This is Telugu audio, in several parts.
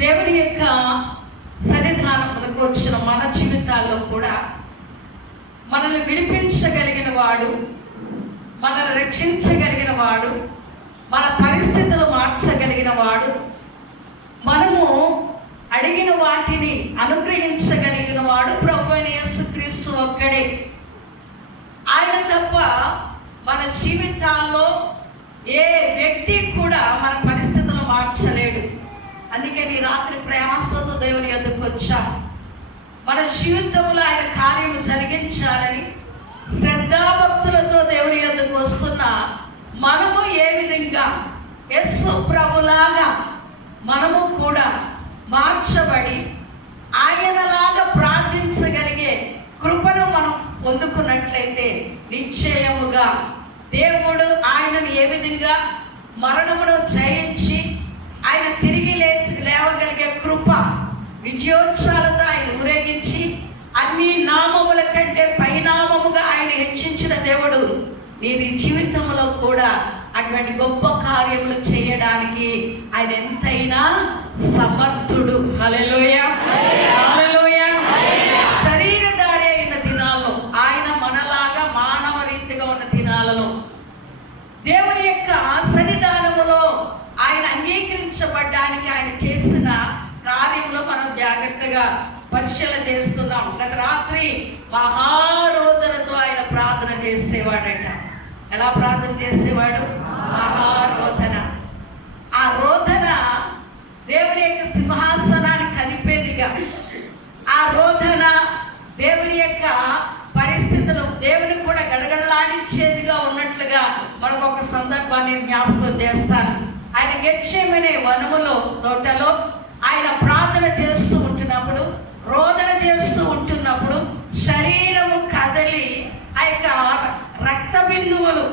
దేవుని యొక్క సన్నిధానములకు వచ్చిన మన జీవితాల్లో కూడా మనల్ని విడిపించగలిగిన వాడు, మనల్ని రక్షించగలిగిన వాడు, మన పరిస్థితులు మార్చగలిగిన వాడు, మనము అడిగిన వాటిని అనుగ్రహించగలిగిన వాడు ప్రభువైన యేసుక్రీస్తు ఒక్కడే. ఆయన తప్ప మన జీవితాల్లో ఏ వ్యక్తి కూడా మన పరిస్థితులు మార్చలేడు. అందుకని రాత్రి ప్రేమతో దేవుని యొద్దకు వచ్చాం. మన జీవితంలో ఆయన కార్యము జరిగించాలని శ్రద్ధాభక్తులతో దేవుని యొద్దకు వస్తున్న మనము ఏ విధంగా యేసు ప్రభులాగా మనము కూడా మార్చబడి ఆయనలాగా ప్రార్థించగలిగే కృపను మనం పొందుకున్నట్లయితే నిశ్చయముగా దేవుడు ఆయనను ఏ విధంగా మరణమును జయించి ఆయన తిరిగి లేవగలిగే కృప విజయోత్సవాలతో ఆయన ఊరేగించి అన్ని నామముల కంటే పైనామముగా ఆయన హెచ్చించిన దేవుడు నీ జీవితంలో కూడా అటువంటి గొప్ప కార్యములు చేయడానికి ఆయన ఎంతైనా సమర్థుడు. హల్లెలూయా, హల్లెలూయా. శరీరధారి అయిన దినాల్లో, ఆయన మనలాగా మానవ రీతిగా ఉన్న దినాలలో దేవుని యొక్క సన్నిధానములో ఆయన అంగీకరించబడ్డానికి ఆయన చేసిన కార్యంలో మనం జాగ్రత్తగా పరిశీలన చేస్తున్నాం. గత రాత్రి మహారోదనతో ఆయన ప్రార్థన చేసేవాడట. ఎలా ప్రార్థన చేసేవాడు? మహారోదన. ఆ రోదన దేవుని యొక్క సింహాసనాన్ని కలిపేదిగా, ఆ రోదన దేవుని యొక్క పరిస్థితులు దేవుని కూడా గడగడలాడించేదిగా ఉన్నట్లుగా మనకు ఒక సందర్భాన్ని జ్ఞాపకం చేస్తాను. ఆయన గెత్సేమనే వనములో తోటలో ఆయన ప్రార్థన చేస్తూ ఉంటున్నప్పుడు, రోదన చేస్తూ ఉంటున్నప్పుడు శరీరము కదలి ఆ యొక్క రక్త బిందువులు,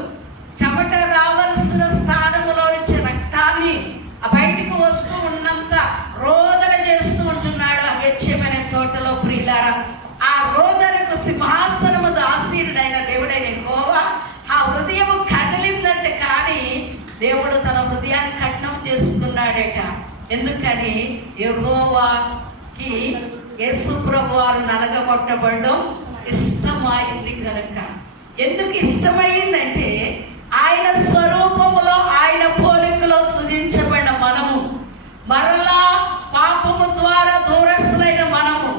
చెమట రావాల్సిన స్థానములో నుంచి రక్తాన్ని బయటకు వస్తూ ఉన్నంత రోదన చేస్తూ ఉంటున్నాడు ఆ గెత్సేమనే తోటలో. ప్రియులారా, ఆ రోదనకు సింహాసనము ఆసీనుడైన దేవుడైన యెహోవా ఆ హృదయము కదిలిందంటే కానీ దేవుడు తన హృదయాన్ని కఠినం చేసుకున్నాడట. ఎందుకని? యెహోవాకి యేసు ప్రభు వారు నలగగొట్టబడడం ఇష్టమైంది కనుక. ఎందుకు ఇష్టమైందంటే ఆయన స్వరూపములో ఆయన పోలికలో సృజించబడిన మనము, మరలా పాపము ద్వారా దూరస్తులైన మనము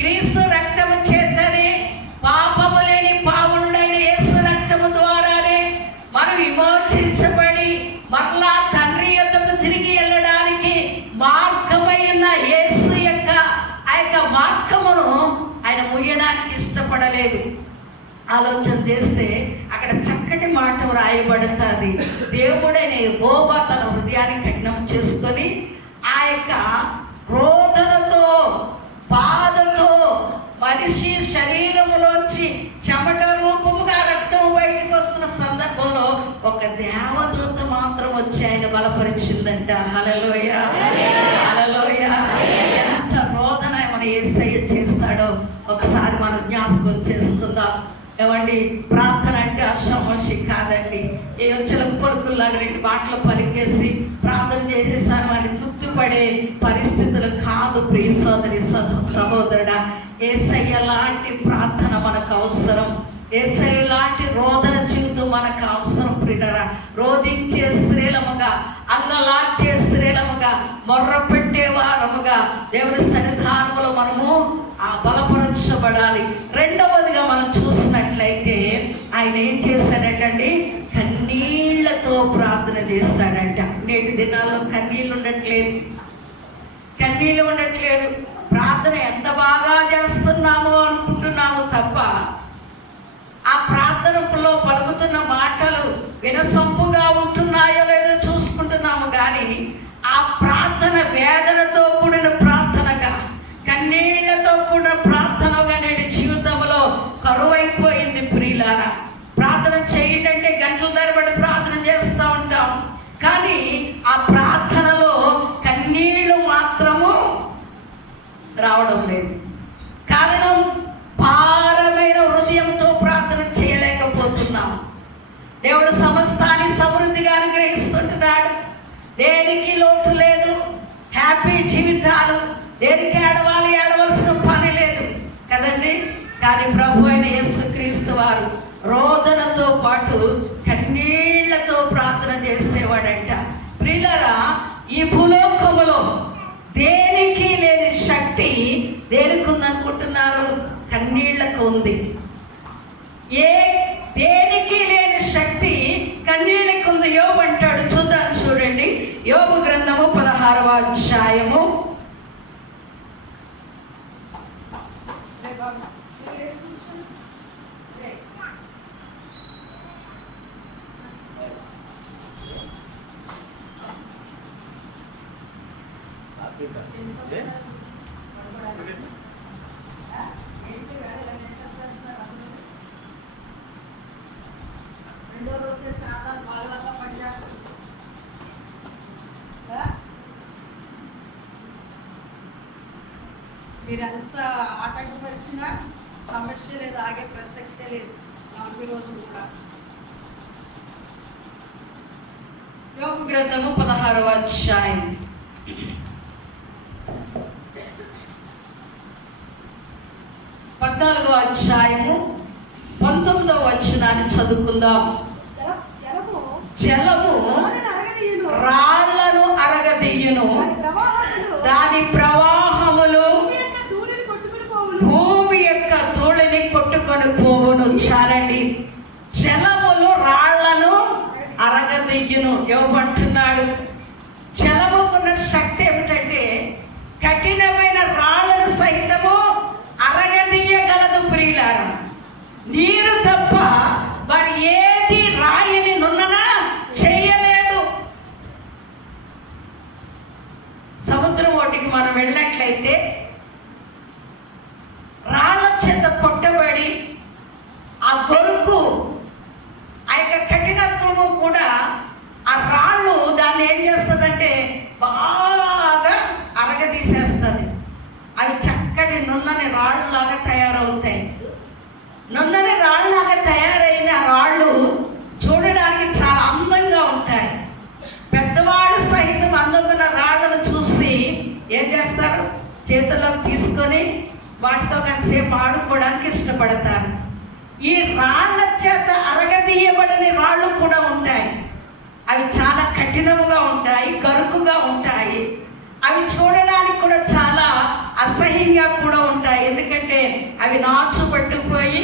క్రీస్తు రక్తము చేతనే, పాపము లేని పావనుడైన యేసు రక్తము ద్వారానే మనం విమోచించబడి మరలా తండ్రి యొద్దకు తిరిగి వెళ్ళడానికి మార్గమైన యేసు యొక్క ఆ యొక్క మార్గమును ఆయన ముయ్యడానికి ఇష్టపడలేదు. ఆలోచన చేస్తే అక్కడ చక్కటి మాట రాయబడుతుంది. దేవుడైన యెహోవా తన హృదయాన్ని కఠినం చేసుకొని ఆ యొక్క రోదనతో, బాధతో మనిషి శరీరములోంచి చెమట రూపముగా రక్తం బయటకు వస్తున్న సందర్భంలో ఒక దేవదూత మాత్రం వచ్చి ఆయన బలపరిచిందంట. హల్లెలూయా, హల్లెలూయా. ఎంత రోదన మన యేసయ్య చేస్తాడో ఒకసారి మనం జ్ఞాపకం చేసుకుందాం. ఏమండి, ప్రార్థన అంటే అసమోషి కాదండి. ఏ చిలక పలుకుల్లాగా రెండు మాటలు పలికేసి ప్రార్థన చేసేసాను అని తృప్తి పడే పరిస్థితులు కాదు. ప్రియ సోదరి సహోదరుడా, యేసయ్య లాంటి ప్రార్థన మనకు అవసరం. యేసయ్య లాంటి రోదన జీవితం మనకు అవసరం. ప్రియులారా, రోధించే స్త్రీలముగా, అంగలార్చే స్త్రీలముగా, మొర్ర పెట్టేవారముగా దేవుని సన్నిధానములో మనము బలపరచబడాలి. రెండవదిగా మనం చూసినట్లయితే ఆయన ఏం చేశాడంటండి? కన్నీళ్లతో ప్రార్థన చేస్తాడంట. నేటి దినాల్లో కన్నీళ్ళు ఉండట్లేదు. ప్రార్థన ఎంత బాగా చేస్తున్నామో అనుకుంటున్నాము తప్ప ఆ ప్రార్థనలో పలుకుతున్న మాటలు వినసొంపుగా ఉంటున్నాయో లేదో చూసుకుంటున్నాము. కానీ ఆ ప్రార్థన వేదనతో కూడిన ప్రార్థనగా, కన్నీళ్లతో కూడిన ప్రార్థనగా నేటి జీవితంలో కరువైపోయింది. ప్రియులారా, ప్రార్థన చేయండి గంటల తరబడి ప్రార్థన చేస్తూ ఉంటాం. కానీ ఆ ప్రార్థనలో కన్నీళ్లు మాత్రము రావడం లేదు. కారణం భారమైన హృదయంతో ప్రార్థన చేయలేకపోతున్నాం. దేవుడు సమస్తాన్ని సమృద్ధిగా అనుగ్రహిస్తుంటున్నాడు. దేనికి లోటు లేదు. హ్యాపీ జీవితాన్ని దేనికి ఏడవాలి, ఏడవలసిన పని లేదు కదండి. కానీ ప్రభు అయిన యేసుక్రీస్తు వారు రోదనతో పాటు కన్నీళ్లతో ప్రార్థన చేసేవాడంట. ప్రియులారా, ఈ భూలోకములో దేనికి లేని శక్తి దేనికి ఉందనుకుంటున్నారు? కన్నీళ్లకు ఉంది. దేనికి లేని శక్తి కన్నీళ్లకు ఉంది. యోబు అంటాడు, చూద్దాం చూడండి. యోబు గ్రంథము 16వ అధ్యాయము. రెండో రోజే సాతాను బాగా పనిచేస్తుంది. మీరెంత ఆటంకపరిచినా సమస్య లేదు, ఆగే ప్రసక్తే లేదు. 40 రోజులు కూడా. యోబు గ్రంథము 16వ అధ్యాయం 14వ అధ్యాయము 19వ వచనాన్ని చదువుకుందాం. జలము రాళ్లను అరగదీయును, దాని ప్రవాహములు భూమి యొక్క ధూళిని కొట్టుకొని పోవును. చాలండి. జలములు రాళ్లను అరగదీయును. ఏమంటున్నాడు? జలముకున్న శక్తి ఏమిటంటే కఠినమైన రాళ్లను సైతము అరగదీయగలదు. ప్రియులారా, నీరు తప్ప మరి ఏది రాయిని నున్ననా చేయలేదు. సముద్రం ఒడ్డుకి మనం వెళ్ళినట్లయితే రాళ్ళ చేత కొట్టబడి ఆ గొడుకు, ఆ యొక్క కఠినత్వము కూడా ఆ రాళ్ళు దాన్ని ఏం చేస్తుందంటే బాగా అరగదీసేస్తుంది. అవి చక్కటి నున్నని రాళ్ళలాగా తయారవుతాయి. నున్నని రాళ్ళలాగా తయారైన రాళ్ళు చూడడానికి చాలా అందంగా ఉంటాయి. పెద్దవాళ్ళు సహితం అందుకున్న రాళ్ళను చూసి ఏం చేస్తారు? చేతుల్లో తీసుకొని వాటితో కాసేపు ఆడుకోవడానికి ఇష్టపడతారు. ఈ రాళ్ల చేత అరగదీయబడిన రాళ్ళు కూడా ఉంటాయి. అవి చాలా కఠినముగా ఉంటాయి, గరుకుగా ఉంటాయి. అవి చూడడానికి కూడా చాలా అసహ్యంగా కూడా ఉంటాయి. ఎందుకంటే అవి నాచు పట్టుకుపోయి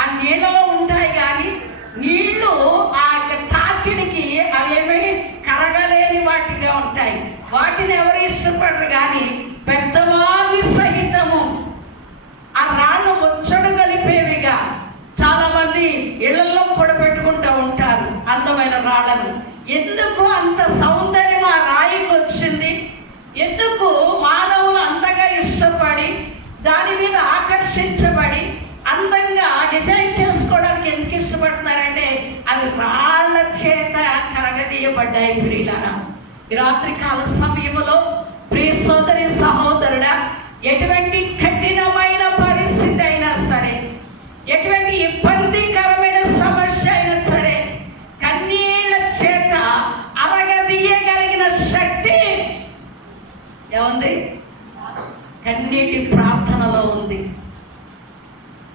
ఆ నీళ్ళలో ఉంటాయి. కానీ నీళ్లు ఆ తాకిడికి అవి ఏమీ కరగలేని వాటిగా ఉంటాయి. వాటిని ఎవరు ఇష్టపడరు. కానీ పెద్దవాళ్ళని సహితము ఆ రాళ్ళు ముచ్చడు కలిపేవిగా చాలా మంది ఇళ్లలో కూడా పెట్టుకుంటూ ఉంటారు అందమైన రాళ్ళను. ఎందుకు అంత సౌందర్యం ఆ రాయికి వచ్చింది? ఎందుకు మానవులు అంతగా ఇష్టపడి దాని మీద ఆకర్షించబడి అందంగా డిజైన్ చేసుకోవడానికి ఎందుకు ఇష్టపడుతున్నారంటే అవి రాళ్ల చేత కరగదీయబడ్డాయి. ప్రియులారా, ఈ రాత్రి కాల సమయంలో ప్రియ సోదరి సహోదరుడా, ఎటువంటి కఠినమైన పరిస్థితి అయినా సరే, ఎటువంటి ఇబ్బందికరమైన సమస్య అయినా సరే, కన్నీళ్ల చేత అరగదీయగలిగిన శక్తి ఏముంది? కన్నీటి ప్రార్థనలో ఉంది.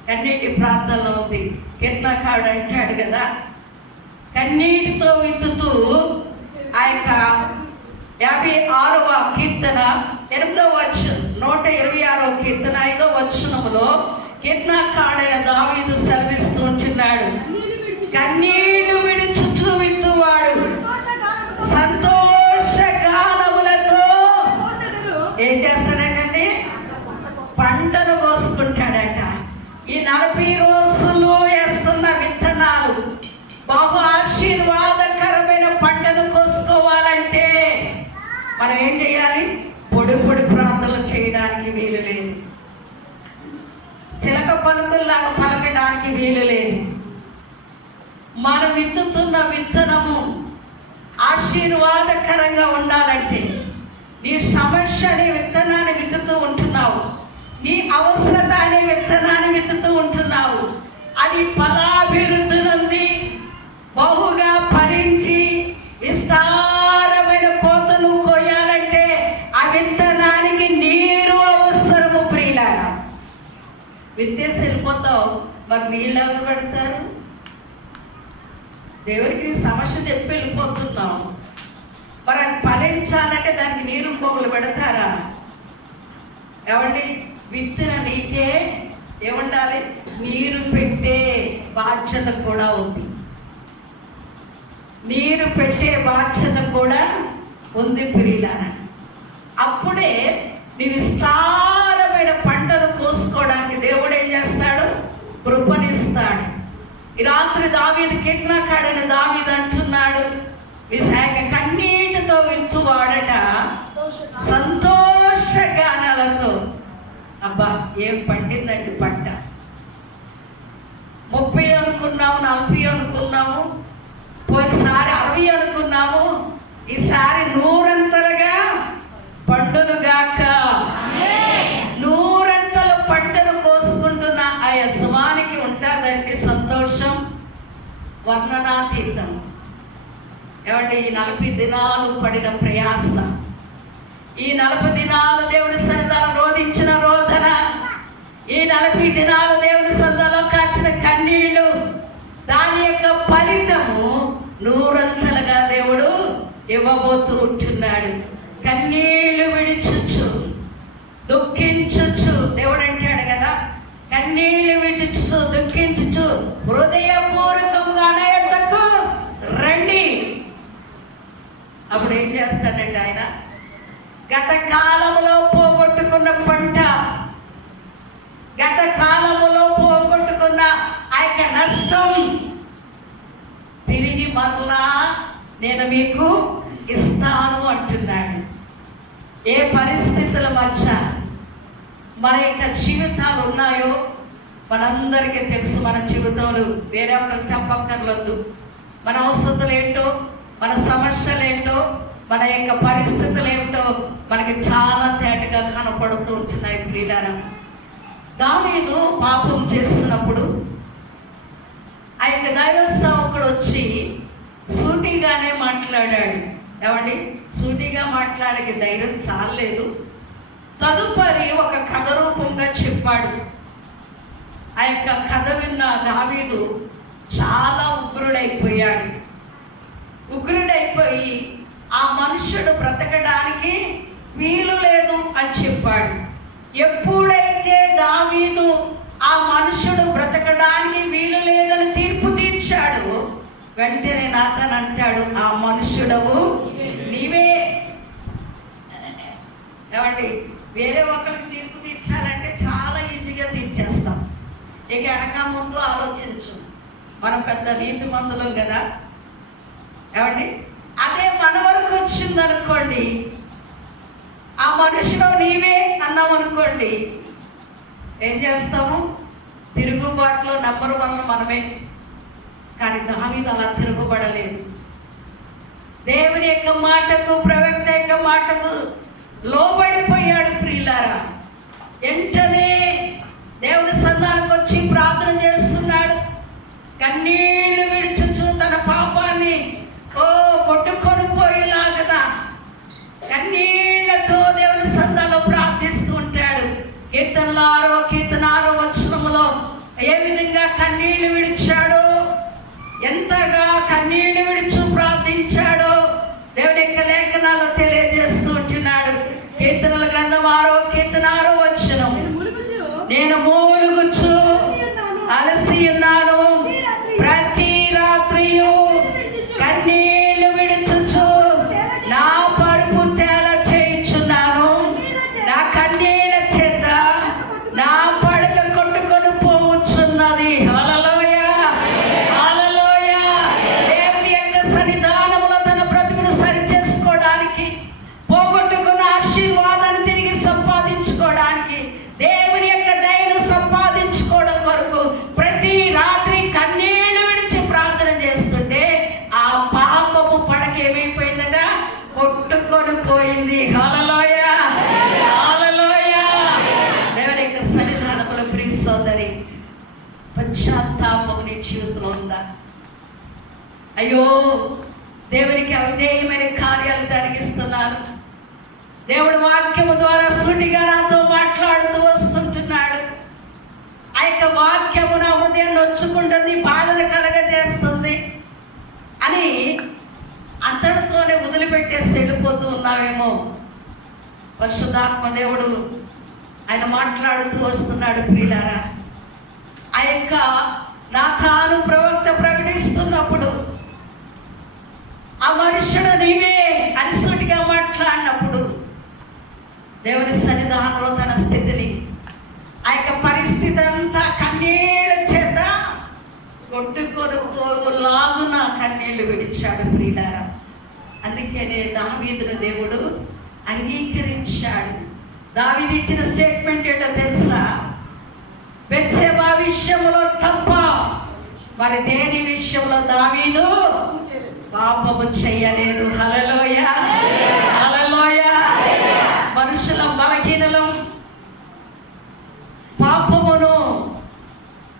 కన్నీటి ప్రార్థనలో ఉంది. కీర్తనకారుడు అంటాడు కదా, కన్నీటితో విత్తుతూ ఆ యొక్క 56వ కీర్తన 8వ వచనం, 126వ కీర్తన 5వ వచనములో కీర్తనకారుడైన దావీదు సెలవిస్తూ ఉంటున్నాడు, కన్నీళ్లు విడుచుచూ విత్తువాడు సంతోష గానములతో ఏం చేస్తాడంటే పంటను కోసుకుంటాడట. ఈ 40 రోజులు వేస్తున్న విత్తనాలు బహు ఆశీర్వాదకరమైన పంటను కోసుకోవాలంటే మనం ఏం చేయాలి? పొడి పొడి ప్రార్థనలు చేయడానికి వీలు లేదు. చిలక పలుకుల్లాగా పలకడానికి వీలు లేదు. మనం విత్తుతున్న విత్తనము ఆశీర్వాదకరంగా ఉండాలంటే నీ సమస్య అనే విత్తనాన్ని విత్తుతూ ఉంటున్నావు, నీ అవసరత అనే విత్తనాన్ని విత్తుతూ ఉంటున్నావు. అది ఫలాభివృద్ధి నుండి బహుగా ఫలించి విస్తారమైన కోతలు కోయాలంటే ఆ విత్తనానికి నీరు మరి నీళ్ళు ఎవరు పెడతారు? దేవుడికి సమస్య చెప్పి వెళ్ళిపోతున్నాం. మరి అది ఫలించాలంటే దానికి నీరు పొగలు పెడతారా? ఏమండి, విత్తిన నీకే ఏముండాలి? నీరు పెట్టే బాధ్యత కూడా ఉంది. నీరు పెట్టే బాధ్యత కూడా ఉంది ప్రియులారా. అప్పుడే నీ విస్తారమైన పంటను కోసుకోవడానికి దేవుడు ఏం చేస్తాడు? కృపనిస్తాడు. ఈ రాత్రి దావీదు కీర్తనకాడైన దావీదు అంటున్నాడు, విశాఖ కన్నీటితో విత్తువాడట సంతోష గానాలతో. అబ్బా, ఏం పండిందండి పంట! 30 అనుకున్నాము, 40 అనుకున్నాము, పోయినసారి 60 అనుకున్నాము, ఈసారి 100 పండునుగాక. 100 పంటను కోసుకుంటున్న ఆ యజమానికి ఉంటుందండి సంతోషం వర్ణనాతీతం. ఏమండి, ఈ 40 దినాలు పడిన ప్రయాస, ఈ 40 దినాలు దేవుడి సన్నిధానం రోధించిన రోదన, ఈ 40 దినాలు దేవుడి సన్నిధానంలో కాచిన కన్నీళ్లు, దాని యొక్క ఫలితము 100 దేవుడు ఇవ్వబోతూ ఉంటున్నాడు. కన్నీళ్లు విడిచుచు దుఃఖించుచు, దేవుడు అంటాడు కదా, కన్నీళ్లు విడిచుచు దుఃఖించుచు హృదయపూర్వకంగా నా యొద్దకు రండి. అప్పుడు ఏం చేస్తాడంటే ఆయన, గత కాలంలో పోగొట్టుకున్న పంట, గత కాలంలో పోగొట్టుకున్న ఆ యొక్క నష్టం తిరిగి మరలా నేను మీకు ఇస్తాను అంటున్నాడు. ఏ పరిస్థితుల మధ్య మన యొక్క జీవితాలు ఉన్నాయో మనందరికీ తెలుసు. మన జీవితంలో వేరే ఒకరికి చెప్పక్కర్లేదు. మన అవసరతలు ఏంటో, మన సమస్యలు ఏంటో, మన యొక్క పరిస్థితులు ఏమిటో మనకి చాలా తేటగా కనపడుతూ ఉంటున్నాయి ప్రియులారా. దావీదు పాపం చేస్తున్నప్పుడు ఆ యొక్క దైవ సేవకుడు వచ్చి సూటిగానే మాట్లాడాడు. ఏమండి, సూటిగా మాట్లాడే ధైర్యం చాలలేదు. తదుపరి ఒక కథ రూపంగా చెప్పాడు. ఆ యొక్క కథ విన్న దావీదు చాలా ఉగ్రుడైపోయాడు. ఉగ్రుడైపోయి ఆ మనుషుడు బ్రతకడానికి వీలు లేదు అని చెప్పాడు. ఎప్పుడైతే దావీదు ఆ మనుషుడు బ్రతకడానికి వీలు లేదని తీర్పు తీర్చాడు, వెంటనే నాతన్ అంటాడు, ఆ మనుష్యుడవు నీవే. ఏమండి, వేరే ఒకరికి తీర్పు తీర్చాలంటే చాలా ఈజీగా తీర్చేస్తాం. ఇక వెనక ముందు ఆలోచించు, మనం పెద్ద నీతి మందులం కదా. ఏమండి, అదే మన వరకు వచ్చిందనుకోండి, ఆ మనుషుడు నీవే అన్నాం అనుకోండి, ఏం చేస్తాము? తిరుగుబాటులో నంబర్ 1 మనమే. కానీ దావీదు అలా తిరుగుబడలేదు. దేవుని యొక్క మాటకు, ప్రవక్త యొక్క మాటకు లోబడిపోయాడు ప్రియులారా. వెంటనే దేవుని సన్నిధానానికి వచ్చి ప్రార్థన చేస్తున్నాడు. కన్నీళ్లు విడిచుచు తన పాపాన్ని కొట్టుకొని పోయేలాగా కన్నీళ్లతో దేవుని సన్నిధానంలో ప్రార్థిస్తూ ఉంటాడు. కీర్తన 6వ వచనంలో ఏ విధంగా కన్నీళ్లు విడిచాడో, ఎంతగా కన్నీళ్లు విడిచు ప్రార్థించాడో దేవుని యొక్క లేఖనాల్లో తెలియజేస్తూ ఉంటున్నాడు. కీర్తనల గ్రంథం 6వ వచనం, నేను మూలుగుచు అలసి ఉన్నాను, ప్రతి రాత్రియు కన్నీళ్లు విడుచుచు నా పరుపు తేల చేయుచున్నాను, నా కన్నీళ్ల చేత నా పడక కొట్టుకొని పోవచ్చున్నది. హల్లెలూయా, హల్లెలూయా. దేవుని యొక్క సన్నిధానంలో తన బ్రతుకును సరి చేసుకోవడానికి, పోగొట్టుకున్న ఆశీర్వాదాన్ని తిరిగి సంపాదించుకోవడానికి, దేవుని యొక్క దయను సంపాదించుకోవడం కొరకు ప్రతి రాత్రి కన్నీళ్లు విడిచి ప్రార్థన చేస్తుంటే ఆ పాపము పడక ఏమైపోయిందట? కొట్టుకొని పోయింది. హల్లెలూయా, హల్లెలూయా. దేవుని యొక్క సన్నిధానములో ప్రియ సోదరి, పశ్చాత్తాపం నీ జీవితంలో ఉందా? అయ్యో, దేవునికి అవిధేయమైన కార్యాలు జరిగిస్తున్నాను, దేవుడు వాక్యము ద్వారా సూటిగా నాతో మాట్లాడుతూ వస్తుంటున్నాడు, ఆ యొక్క వాక్యము నా హృదయం నొచ్చుకుంటుంది, బాధను కలగజేస్తుంది అని అంతటితోనే వదిలిపెట్టేసి వెళ్ళిపోతూ ఉన్నావేమో. పరిశుద్ధాత్మ దేవుడు ఆయన మాట్లాడుతూ వస్తున్నాడు ప్రియులారా. ఆ యొక్క నాతాను ప్రవక్త ప్రకటిస్తున్నప్పుడు ఆ మనుష్యుడు నీవే అని సూటిగా మాట్లాడినప్పుడు దేవుని సన్నిధానంలో తన స్థితిని, ఆ యొక్క పరిస్థితి అంతా కన్నీళ్ళ చేత కొట్టుకొని పోగులాగున కన్నీళ్లు విడిచాడు ప్రియులారా. అందుకనే దావీదును దేవుడు అంగీకరించాడు. దావీదు ఇచ్చిన స్టేట్మెంట్ ఏంటో తెలుసా? బెత్షెబా విషయంలో తప్ప మరి దేని విషయంలో దావీదు పాపము చేయలేదు. హల్లెలూయా, హల్లెలూయా. మనుషుల బలహీనలం, పాపమును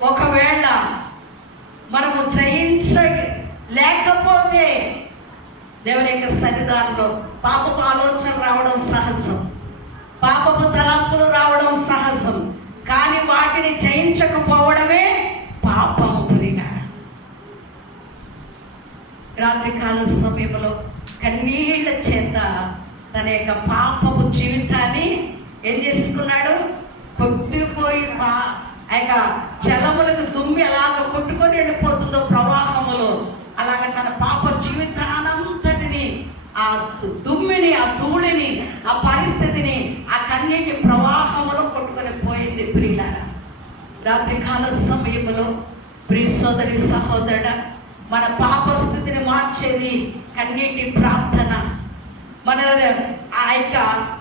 ఒకవేళ మనము జయించలేకపోతే దేవుని యొక్క సన్నిధానంలో పాపపు ఆలోచన రావడం సహజం, పాపపు తలంపులు రావడం సహజం. కానీ వాటిని జయించకపోవడమే పాపము. పురిగా రాత్రికాల సమయంలో కన్నీళ్ల చేత తన యొక్క పాపపు జీవితాన్ని ఏం చేసుకున్నాడు? కొట్టుకుపోయి ఆ యొక్క జలములకు దుమ్మి ఎలాగ కొట్టుకొని వెళ్ళిపోతుందో ప్రవాహములో, అలాగ తన పాప జీవితానంతటిని, ఆ దుమ్మిని, ఆ ధూళిని, ఆ పరిస్థితిని, ఆ కన్నీటి ప్రవాహములో కొట్టుకొని పోయింది ప్రియులారా. రాత్రికాల సమయంలో ప్రియ సోదరి సహోదరుడ, మన పాప స్థితిని మార్చేది కన్నీటి ప్రార్థన. మన ఆ యొక్క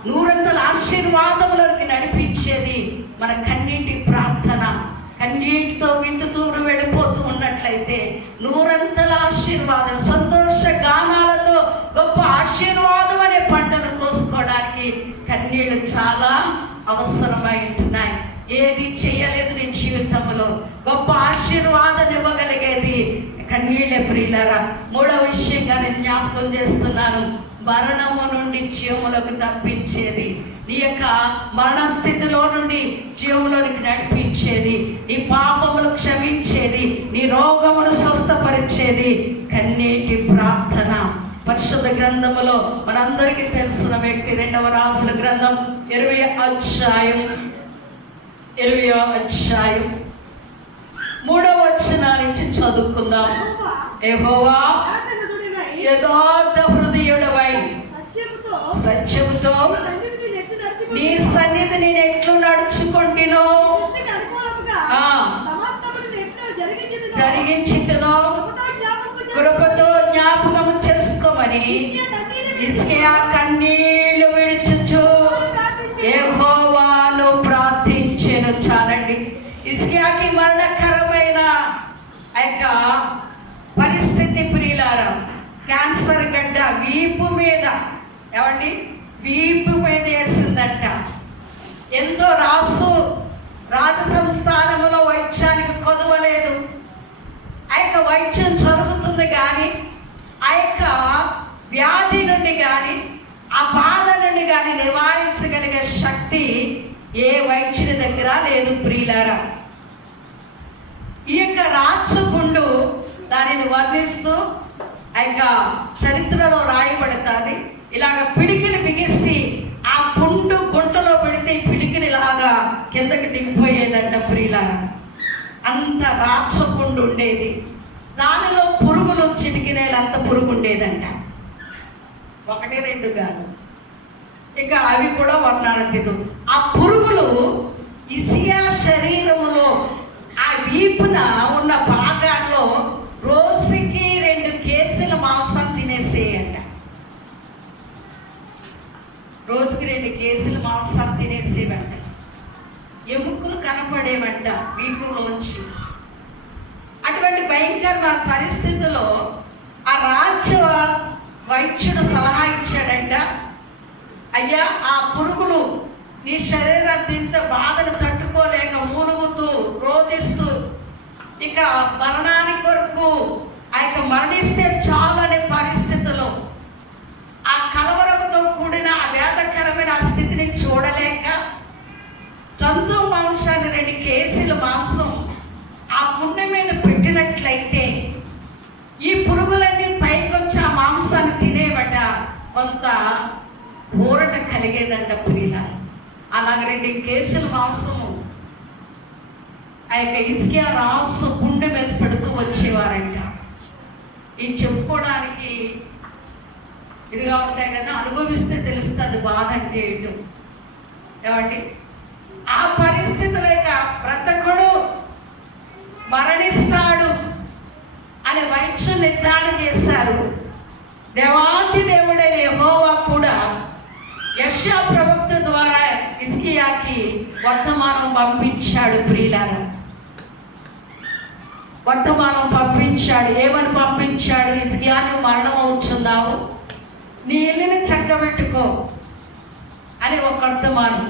నూరంతల ఆశీర్వాదములోకి నడిపించేది మన కన్నీటి ప్రార్థన. కన్నీటితో విందుతూ వెళ్ళిపోతూ ఉన్నట్లయితే నూరంతల ఆశీర్వాదం, సంతోష గానాలతో గొప్ప ఆశీర్వాదం అనే పంటను కోసుకోవడానికి కన్నీళ్లు చాలా అవసరమై ఉంటున్నాయి. ఏది చేయలేదు నీ జీవితంలో గొప్ప ఆశీర్వాదం ఇవ్వగలిగేది కన్నీళ్ళే ప్రియులారా. మూడవ విషయంగా నేను జ్ఞాపకం చేస్తున్నాను, మరణము నుండి జీవములకు తప్పించేది, నీ యొక్క మరణ స్థితిలో నుండి జీవంలోనికి నడిపించేది, నీ పాపములు క్షమించేది, నీ రోగమును స్వస్థపరిచేది కన్నీటి ప్రార్థన. పరిశుద్ధ గ్రంథములో మనందరికీ తెలుసున్న వ్యక్తి 2వ రాజుల గ్రంథం 20వ అధ్యాయం 3వ వచనం నుంచి చదువుకుందాం. యెహోవా యథార్థ హృదయుడవై సత్యముతో నీ సన్నిధి నేను ఎట్లు నడుచుకుంటునో జరిగించుతునో కృపతో జ్ఞాపకం చేసుకోమని హిజ్కియా కన్నీళ్లు విడుచుచు యెహోవాను ప్రార్థించెను. చాలండి. హిజ్కియాకి మరణకరమైన ఆ యొక్క పరిస్థితి ప్రియులారా. క్యాన్సర్ గడ్డ వీపు మీద, ఏమండి, వీపు మీద వేసిందంట. ఎంతో రాజ సంస్థానంలో వైద్యానికి కొదవలేదు. ఆ యొక్క వైద్యం జరుగుతుంది కానీ ఆ యొక్క వ్యాధి నుండి కానీ ఆ బాధ నుండి కానీ నివారించగలిగే శక్తి ఏ వైద్యుని దగ్గర లేదు ప్రియులారా. ఈ యొక్క రాచపుండు దానిని వర్ణిస్తూ ఆ యొక్క చరిత్రలో రాయబడతాది. ఇలాగ పిడికిలు బిగిసి ఆ పుండు గుంటలో పెడితే ఈ పిడికిని ఇలాగా కిందకి దిగిపోయేదంట ప్రియులారా. అంత రాచపుండు ఉండేది. దానిలో పురుగులు చిటికినేలంత పురుగు ఉండేదంట. 1, 2 కాదు, ఇక అవి కూడా వర్ణాతీతం. ఆ పురుగులు హిజ్కియా శరీరములో ఆ వీపున ఉన్న భాగాల్లో రోజుకి 2 కేసుల మాంసం తినేసేయంట. రోజుకి 2 కేసులు మాంసం తినేసేవంట. ఎముకలు కనపడేవంట వీపులోంచి. అటువంటి భయంకరమైన పరిస్థితుల్లో ఆ రాజ్య వైద్యుడు సలహా ఇచ్చాడంట, అయ్యా ఆ పురుగులు నీ శరీరం తింటే బాధను తట్టుకోలేక మూలుగుతూ రోధిస్తూ ఇక మరణానికి వరకు ఆ యొక్క మరణిస్తే చాలు అనే పరిస్థితుల్లో ఆ కలవరంతో కూడిన ఆ వేదకరమైన ఆ స్థితిని చూడలేక జంతువు మాంసాన్ని 2 కేజీల మాంసం ఆ గుండె మీద పెట్టినట్లయితే ఈ పురుగులన్నీ పైకొచ్చి ఆ మాంసాన్ని తినేవట, కొంత ఊరట కలిగేదంట ప్రియుల. అలాగే 2 కేసులు మాంసము ఆ యొక్క హిజ్కియా రాసు గుండె మీద పెడుతూ వచ్చేవారంట. ఈ చెప్పుకోవడానికి ఇదిగా ఉంటాయి కదా, అనుభవిస్తే తెలుస్తుంది బాధ అంటే ఏంటో. ఏమండి, ఆ పరిస్థితి లేక బ్రతకుడు మరణిస్తాడు అని వైద్యులు నిర్ధారణ చేశారు. దేవాతి దేవుడైన యెహోవా కూడా యెషయా ప్రవక్త ద్వారా హిజ్కియాకి వర్తమానం పంపించాడు ప్రియులారా. వర్తమానం పంపించాడు. ఏమని పంపించాడు? హిజ్కియా, నువ్వు మరణం అవుతున్నావు, నీ ఇల్లుని చక్కబెట్టుకో అని ఒక వర్తమానం.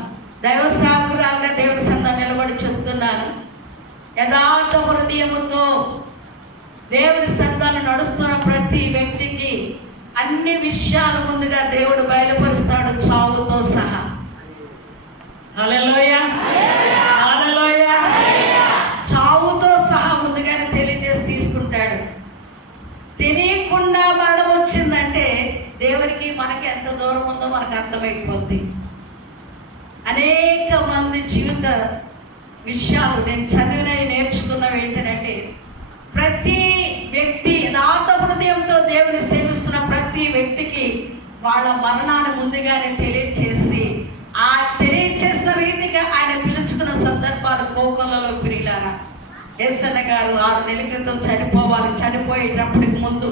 దైవ సాకురాలుగా దేవుడి సంద నిలబడి చెప్తున్నాను. యథార్థ హృదయముతో దేవుడి సంతాన్ని నడుస్తున్న ప్రతి వ్యక్తికి అన్ని విషయాలు ముందుగా దేవుడు బయలుపరుస్తాడు, చావుతో సహా. హల్లెలూయా, హల్లెలూయా. చావుతో సహా ముందుగానే తెలియజేసి తీసుకుంటాడు. తెలియకుండా మరణం వచ్చిందంటే దేవునికి మనకి ఎంత దూరం ఉందో మనకు అర్థమైపోద్ది. అనేక మంది జీవిత విషయాలు నేను చదివినవి నేర్చుకున్నవి ఏంటంటే, ప్రతి వ్యక్తి యథార్థ హృదయంతో దేవుని సేవిస్తున్న ప్రతి వ్యక్తికి వాళ్ళ మరణాన్ని ముందుగానే తెలియచేసి, ఆ తెలియచేసిన రీతిగా ఆయన పిలుచుకున్న సందర్భాలు కోకొల్లలో ప్రియులారా. యేసయ్య గారు 6 నెలల క్రితం చనిపోవాలి. చనిపోయేటప్పటికి ముందు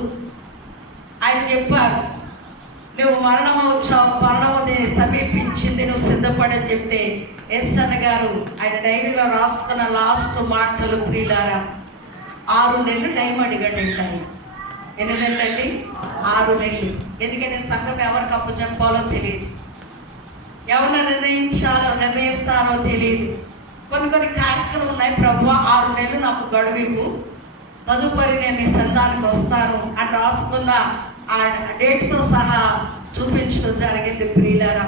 ఆయన చెప్పారు, నువ్వు మరణం సమీపించింది, నువ్వు సిద్ధపడని చెప్తే యేసయ్య గారు ఆయన డైరీలో రాస్తున్న లాస్ట్ మాటలు ప్రియులారా, 6 నెలలు టైం అడిగాడంట. ఎన్ని నెలలు అండి? 6 నెలలు. ఎందుకంటే సంఘం ఎవరికి అప్పు చెప్పాలో తెలియదు, ఎవరిని నిర్ణయిస్తారో తెలియదు. కొన్ని కార్యక్రమాలు ఉన్నాయి. ప్రభువా 6 నెలలు నాకు గడువు, తదుపరి నేను ఈ సంఘానికి వస్తాను అని రాసుకున్న ఆ డేట్తో సహా చూపించడం జరిగింది ప్రియులారా.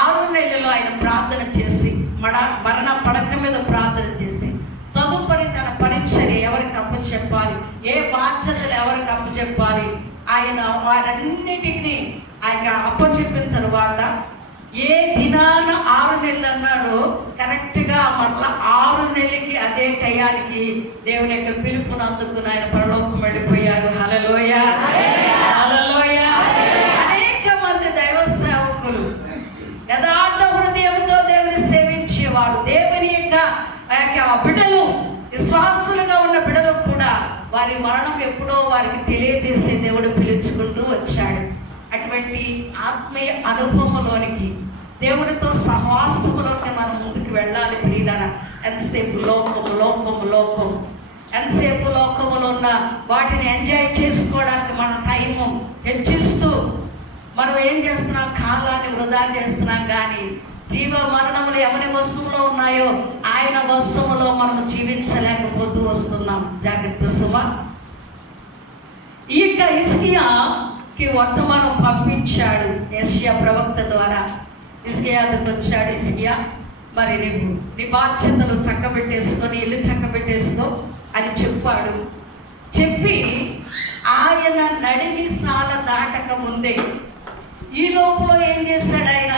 6 నెలలు ఆయన ప్రార్థన చేసి మరణ పడక మీద ప్రార్థన చేసి, తదుపరి తన పరిచర్య ఎవరికి అప్పు చెప్పాలి, ఏ బాధ్యతలు ఎవరికి అప్పు చెప్పాలి, ఆయన వాటన్నిటిని ఆయన అప్పచెప్పిన తరువాత ఏ దినాన 6 నెలలు అన్నాడో కరెక్ట్గా మరలా 6 నెలలకి అదే టయానికి దేవుని యొక్క పిలుపును అందుకుని ఆయన పరలోకం వెళ్ళిపోయారు. హల్లెలూయా, హల్లెలూయా. అనేక మంది దైవ సేవకులు యథార్థ హృదయంతో దేవుని సేవించేవారు. దేవుని యొక్క బిడ్డలు, విశ్వాసులుగా ఉన్న బిడ్డలు కూడా వారి మరణం ఎప్పుడో వారికి తెలియజేసే దేవుడు పిలుచుకుంటూ వచ్చాడు. అటువంటి ఆత్మీయ అనుభవంలోనికి, దేవుడితో సహవాసములోకి మనం ముందుకు వెళ్ళాలి ప్రియులారా. ఎంతసేపు లోకం ఎంతసేపు లోకములో ఉన్న వాటిని ఎంజాయ్ చేసుకోవడానికి మన టైము హెచ్చిస్తూ మనం ఏం చేస్తున్నాం, కాలాన్ని వృధా చేస్తున్నాం. కానీ జీవ మరణములు ఎవరి వస్తువులో ఉన్నాయో ఆయన వస్తువులో మనం జీవించలేకపోతూ వస్తున్నాం. జాగ్రత్త సుమ. ఈ యొక్క హిజ్కియాకి వర్తమానం పంపించాడు యెషయా ప్రవక్త ద్వారా. హిజ్కియా దగ్గరికి వచ్చాడు. హిజ్కియా, మరి నువ్వు నీ బాధ్యతలు చక్కబెట్టేసుకొని ఇల్లు చక్కబెట్టేసుకో అని చెప్పాడు. చెప్పి ఆయన నడిమిసాల దాటక ముందే ఈ లోపల ఏం చేశాడు ఆయన,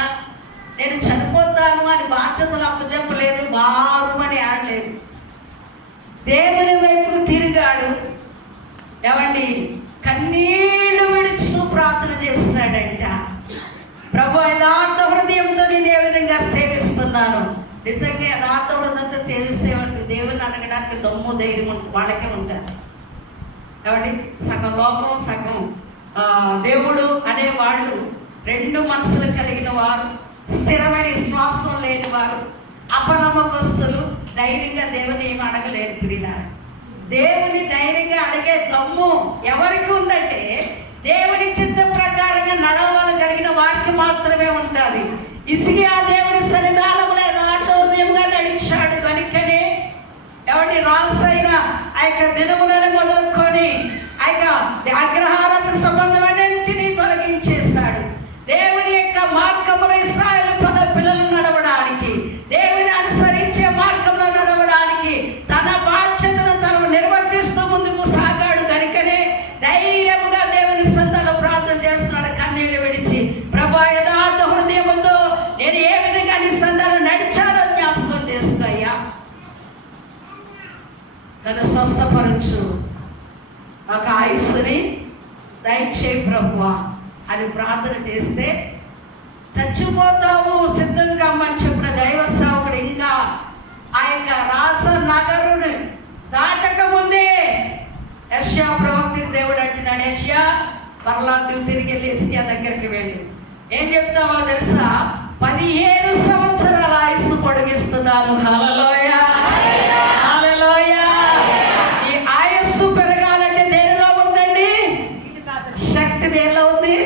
నేను చనిపోతాను అని బాధ్యతలు అప్పచెప్పలేదు, బారుమని ఆడలేదు, దేవుని వైపు తిరిగాడు. ఏమండి, కన్నీళ్లు విడుచు ప్రార్థన చేస్తాడంట. ప్రభు, యథార్థ హృదయంతో నేను ఏ విధంగా సేవిస్తున్నాను. నిజంగా యథార్థ హృదయంతో సేవిస్తేవాడికి దేవుని అడగడానికి దమ్ము ధైర్యం వాళ్ళకే ఉంటారు. కాబట్టి సగం లోకం సగం దేవుడు అనేవాళ్ళు 2 మనసులు కలిగిన వారు, స్థిరమైన విశ్వాసం లేని వారు, అపనమ్మకస్తులు ధైర్యంగా దేవుని ఏమి అడగలేరు ప్రియులారా. దేవుని ధైర్యంగా అడిగే దమ్ము ఎవరికి ఉందంటే దేవుని చిత్త ప్రకారంగా నడవగలిగిన వారికి మాత్రమే ఉంటుంది. హిజ్కియా దేవుడి సన్నిధానంలో హృదయంగా నడిచాడు కనుకనే ఎవరి రాసైన ఆ యొక్క దినములను మొదలుకొని ఆ యొక్క అగ్రహారాలకు సంబంధమైనటిని తొలగించేశాడు. దేవుని యొక్క మార్గములో ఇశ్రాయేలు పిల్లలు నడవడానికి, దేవుని అనుసరించే మార్గంలో నడవడానికి తన బాధ్యతను తను నిర్వర్తిస్తూ ముందుకు చచ్చిపోతావు, సిద్ధం కమ్మని చెప్పిన దైవ సేవకుడు ఇంకా ఆ యొక్క రాజనగరుని దాటక ముందే యెషయా ప్రవక్తకి దేవుడు అంటున్నాడు, యెషయా మరలా నువ్వు తిరిగి వెళ్ళి హిజ్కియా దగ్గరికి వెళ్ళి ఏం చెప్తావో తెలుసా, 15 సంవత్సరాల ఆయుస్సు పొడిగిస్తున్నాను. హల్లెలూయా, హల్లెలూయా. ఈ ఆయుస్సు పెరగాలంటే దేనిలో ఉందండి? శక్తి దేనిలో ఉంది?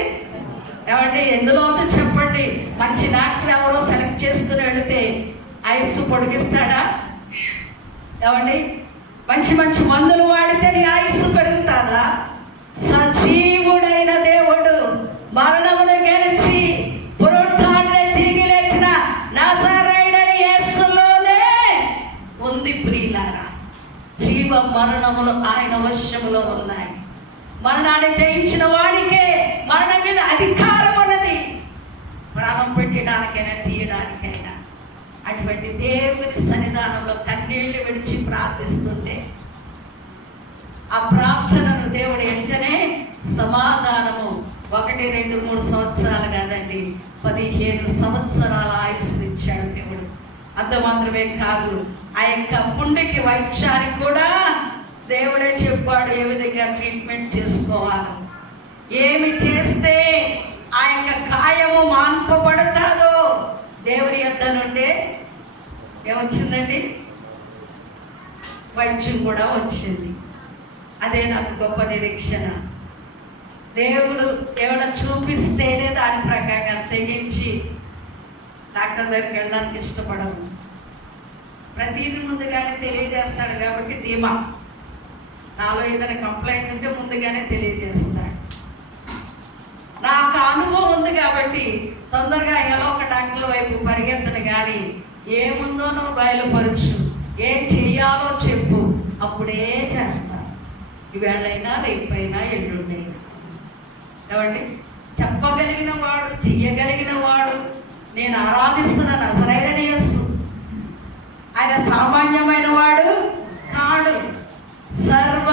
ఏమండి ఎందులో ఉంది చెప్పండి. మంచి డాక్టర్ ఎవరో సెలెక్ట్ చేసుకుని వెళితే ఆయుస్సు పొడిగిస్తాడా? ఏమండి మంచి మంచి మందులు వాడితే నీ ఆయుస్సు పెరుగుతాదా? సజీవుడైన దేవుడు మరణమును గెలిచి పునరుత్థానుడై తిరిగి లేచిన నజరేయుడైన యేసులోనే ఉంది ప్రియులారా. జీవ మరణములు ఆయన వశములో ఉన్నాయి. మరణాన్ని జయించిన వాడికే మరణం మీద అధికారం ఉన్నది, ప్రాణం పెట్టడానికైనా తీయడానికైనా. అటువంటి దేవుని సన్నిధానంలో కన్నీళ్లు విడిచి ప్రార్థిస్తుంటే ఆ ప్రార్థనను దేవుడు వెంటనే సమాధానము 1, 2, 3 సంవత్సరాలు కాదండి, 15 సంవత్సరాల ఆయుస్సు ఇచ్చాడు దేవుడు. అంత మాత్రమే కాదు, ఆ యొక్క పుండికి వైద్యానికి కూడా దేవుడే చెప్పాడు ఏ విధంగా ట్రీట్మెంట్ చేసుకోవాలి, ఏమి చేస్తే ఆ యొక్క గాయము మాన్పబడతాదో. దేవుని యొద్ద నుండే ఏమొచ్చిందండి? వైద్యం కూడా వచ్చింది. అదే నాకు గొప్ప నిరీక్షణ. దేవుడు ఏమైనా చూపిస్తేనే దాని ప్రకారంగా తెగించి డాక్టర్ దగ్గరికి వెళ్ళడానికి ఇష్టపడము. ప్రతిదీ ముందుగానే తెలియజేస్తాడు కాబట్టి ధీమా. నాలో ఏదైనా కంప్లైంట్ ఉంటే ముందుగానే తెలియజేస్తాడు. నాకు అనుభవం ఉంది కాబట్టి తొందరగా ఎలా ఒక డాక్టర్ వైపు పరిగెత్తను, కానీ ఏముందో నువ్వు బయలుపరచు, ఏం చెయ్యాలో చెప్పు, అప్పుడే చేస్తాను. ఈవేళైనా రేపైనా ఎల్లుండైనా. ఏమండి చెప్పగలిగిన వాడు, చెయ్యగలిగిన వాడు, నేను ఆరాధిస్తున్న నజరేయుడైన యేసు. ఆయన సామాన్యమైన వాడు కాడు. సర్వ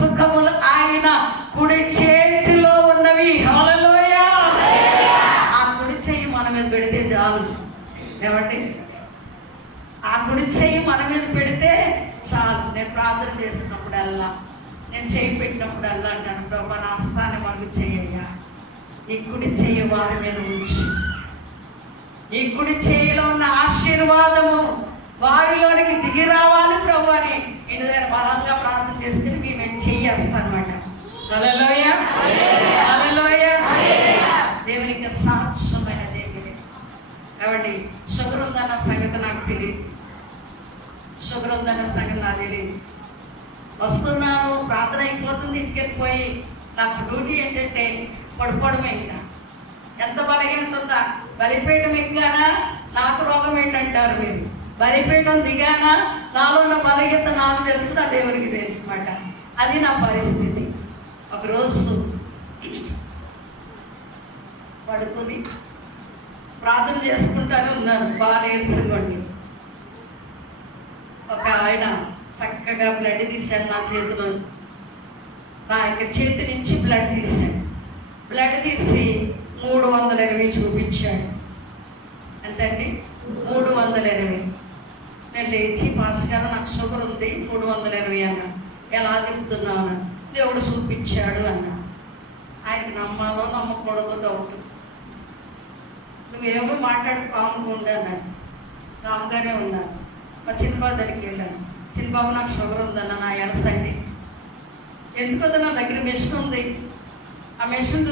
సుఖములు ఆయన కుడి చేతిలో ఉన్నవి. హల్లెలూయా. ఆ కుడి చెయ్యి మన మీద పెడితే చాలు. ఏమండి ఆ కుడి చెయ్యి మన మీద పెడితే చాలు. నేను ప్రార్థన చేసినప్పుడల్లా, నేను చేయి పెట్టినప్పుడల్లా అంటాను, ప్రభా నా హస్తాన్ని మనకు చెయ్యయ్యా, ఈ కుడి చెయ్యి వారి మీద ఉంచు. ఈ కుడి చెయ్యిలో ఉన్న ఆశీర్వాదము వారిలోనికి దిగి రావాలి ప్రభు అని ఇంటి దగ్గర బలంగా ప్రార్థన చేసుకుని మేము చెయ్యేస్తానమాట. హల్లెలూయా, హల్లెలూయా. దేవునికి సాక్ష్యమైన దేవుడే. కాబట్టి షుగర్ ఉందన్న సంగతి నాకు తెలియదు, షుగర్ ఉందన్న సంగతి నాకు తెలియదు. వస్తున్నాను, ప్రార్థన అయిపోతుంది, ఇంటికెళ్ళిపోయి నాకు డ్యూటీ ఏంటంటే పడుకోవడమే. ఇంకా ఎంత బలహీనత ఉందా? బలిపీఠం ఎక్కానా నాకు రోగం ఏంటంటారు మీరు, బలిపీఠం దిగానా నాలో ఉన్న బలహీనత నాకు తెలుసు, నా దేవునికి తెలుసు మాట. అది నా పరిస్థితి. ఒకరోజు పడుకొని ప్రార్థన చేసుకుంటానే ఉన్నాను, బాగా నేర్చుకోండి. ఒక ఆయన చక్కగా బ్లడ్ తీశాడు నా చేతిలో, నా యొక్క చేతి నుంచి బ్లడ్ తీశాడు. బ్లడ్ తీసి 320 చూపించాడు. అంతండి 320. నేను లేచి పాస్టర్ గారు నాకు షుగర్ ఉంది 320 అన్నా. ఎలా చెప్తున్నావు? దేవుడు చూపించాడు అన్నా. ఆయన నమ్మాలో నమ్మకూడదో డౌట్. నువ్వేమో మాట్లాడి కాముగా ఉండన్నాడు. కాముగానే ఉన్నాను. మా చిన్నబాబు దగ్గరికి వెళ్ళాను. చిన్నబాబు నాకు షుగర్ ఉందన్న, నా ఎనసండి. ఎందుకంటే నా దగ్గర మెషిన్ ఉంది, ఆ మెషిన్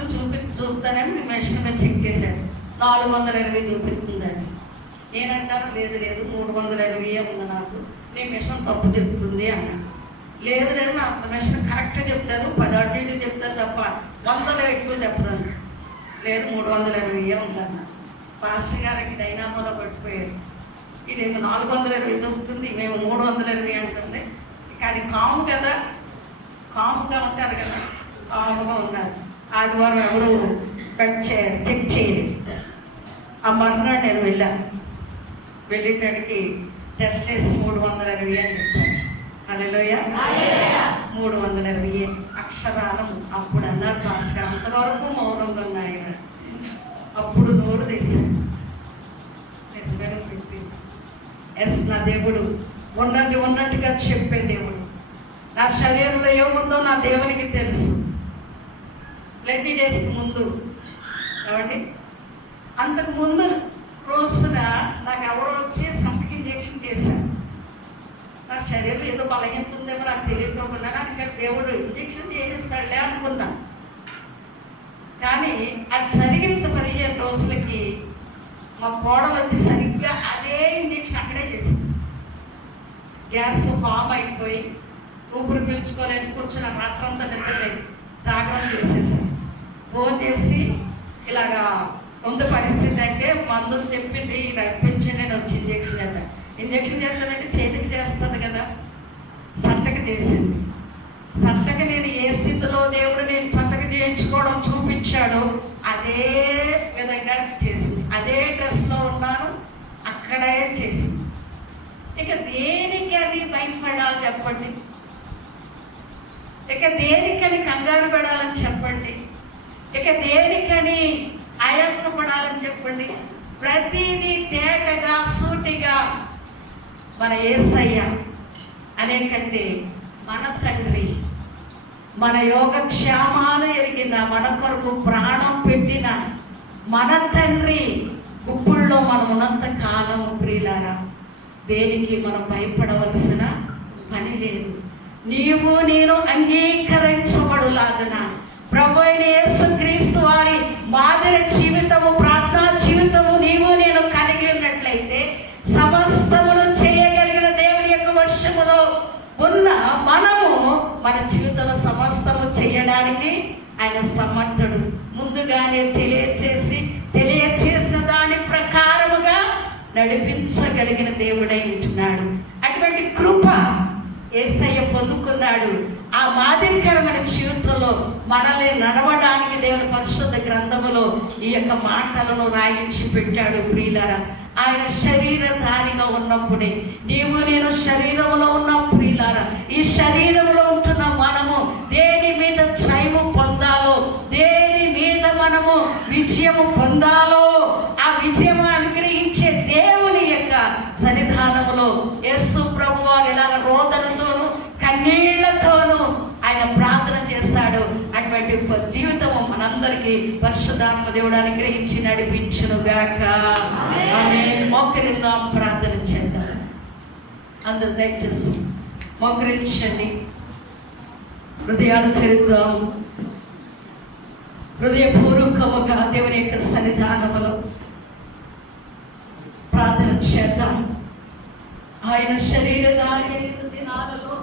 చూపుతానని మెషిన్ మీద చెక్ చేశాను. 420 చూపిస్తుందండి. నేనంటాను లేదు 320 ఉంది నాకు, నీ మిషన్ తప్పు చెప్తుంది అన్నా. లేదు నా మిషన్ కరెక్ట్గా చెప్తాను, 10 అటు ఇటు చెప్తాను తప్ప 100 ఎక్కువ చెప్పదాను. లేదు 320 ఉందన్న. పాస్టర్ గారికి డైనామోలో పట్టిపోయాడు. ఇదేమో 420 చెప్తుంది, మేము 320 అంటుంది. కానీ కాము కదా, కాముగా ఉంటారు కదా, కాముగా ఉన్నారు. ఆదివారం ఎవరు చెక్ చేయలేదు. ఆ మర్నాడు నేను వెళ్ళాను. వెళ్ళేటడికి టెస్ట్ చేసి 320 అని చెప్పాను. హల్లెలూయా, 320 అక్షరాలను అప్పుడు అన్నారు పాస్టర్. అంతవరకు మౌనంగా ఉన్నాయి. అప్పుడు నోరు తెరిచాను. నిజమేనా చెప్పింది. ఎస్, నా దేవుడు ఉన్నది ఉన్నట్టుగా చెప్పే దేవుడు. నా శరీరంలో ఏముందో నా దేవునికి తెలుసు. 20 డేస్కి ముందు ఏమండి, అంతకు ముందు రోజున నాకు ఎవరో వచ్చి సంపకి ఇంజెక్షన్ చేశారు. నా శరీరంలో ఏదో బలహీనత ఉందేమో నాకు తెలియకపోకుండా నాకు ఇక్కడ దేవుడు ఇంజెక్షన్ చేసేస్తాడులే అనుకున్నాను. కానీ అది జరిగిన 15 రోజులకి మా కోడలు వచ్చి సరిగ్గా అదే ఇంజెక్షన్ అక్కడే చేసింది. గ్యాస్ ఫామ్ అయిపోయి ఊపిరి పీల్చుకోలేని కూర్చున్న రాత్రంతా నిద్రలేదు, జాగ్రత్త చేసేసాను. ఫోన్ చేసి ఇలాగా ఉంది పరిస్థితి అంటే మందులు చెప్పింది రప్పించండి, నేను వచ్చి ఇంజెక్షన్ చేద్దాం. ఇంజెక్షన్ చేస్తానంటే చేతికి చేస్తుంది కదా, సంతకి చేసింది. సంతకి నేను ఏ స్థితిలో దేవుడు నేను సంతకి చేయించుకోవడం చూపించాడో అదే విధంగా చేసింది. అదే డ్రెస్లో ఉన్నాను, అక్కడే చేసింది. ఇక దేనికి అది భయపడాలి చెప్పండి? ఇక దేనికని కంగారు పడాలని చెప్పండి? ఇక దేనికని ఆయాసపడాలని చెప్పండి? ప్రతిదీ తేటగా సూటిగా మన యేసయ్య అనేకంటే మన తండ్రి, మన యోగక్షేమాలు ఎరిగిన, మన కొరకు ప్రాణం పెట్టిన మన తండ్రి గుప్పుల్లో మనం ఉన్నంత కాలం ప్రియులారా దేనికి మనం భయపడవలసిన పని లేదు. నీవు నేను అంగీకరించబడులాగన ప్రభు అయిన యేసుక్రీస్తు వారి మాదిరి జీవితము, ప్రార్థనా జీవితము నీవు నేను కలిగి ఉన్నట్లయితే సమస్తమును చేయగలిగిన దేవుని యొక్క వశములో ఉన్న మనము మన జీవితంలో సమస్తము చేయడానికి ఆయన సమర్థుడు. ముందుగానే తెలియచేసిన దాని ప్రకారముగా నడిపించగలిగిన దేవుడై ఉంటున్నాడు. అటువంటి కృప యేసయ్య పొందుకున్నాడు. ఆ మాదిరికరమైన జీవితంలో మనల్ని నడవడానికి దేవుని పరిశుద్ధ గ్రంథములో ఈ యొక్క మాటలను రాయించి పెట్టాడు. ప్రియులారా, ఆయన శరీరధారిగా ఉన్నప్పుడే నీవు నేను శరీరంలో ఉన్న ప్రియులారా, ఈ శరీరంలో ఉంటున్న మనము దేని మీద జయము పొందాలో, దేని మీద మనము విజయము పొందాలో, ఆ విజయం అనుగ్రహించే దేవుని యొక్క సన్నిధానములో యేసు ప్రభు వారు ఇలాగ రోదనతోనూ కన్నీళ్లతోనూ ఆయన ప్రార్థన చేస్తాడు. అటువంటి జీవితము మనందరికీ పరిశుద్ధాత్మ దేవుడు అనుగ్రహించి నడిపించును గాక. ఆమేన్. మోకరిద్దాం, ప్రార్థన చేద్దాం. అందరూ దయచేసి మోకరించండి, హృదయాలు తెరుద్దాం. హృదయపూర్వకముగా దేవుని యొక్క సన్నిధానములో ప్రార్థన చేద్దాం. ఆయన శరీరధారి దినాలలో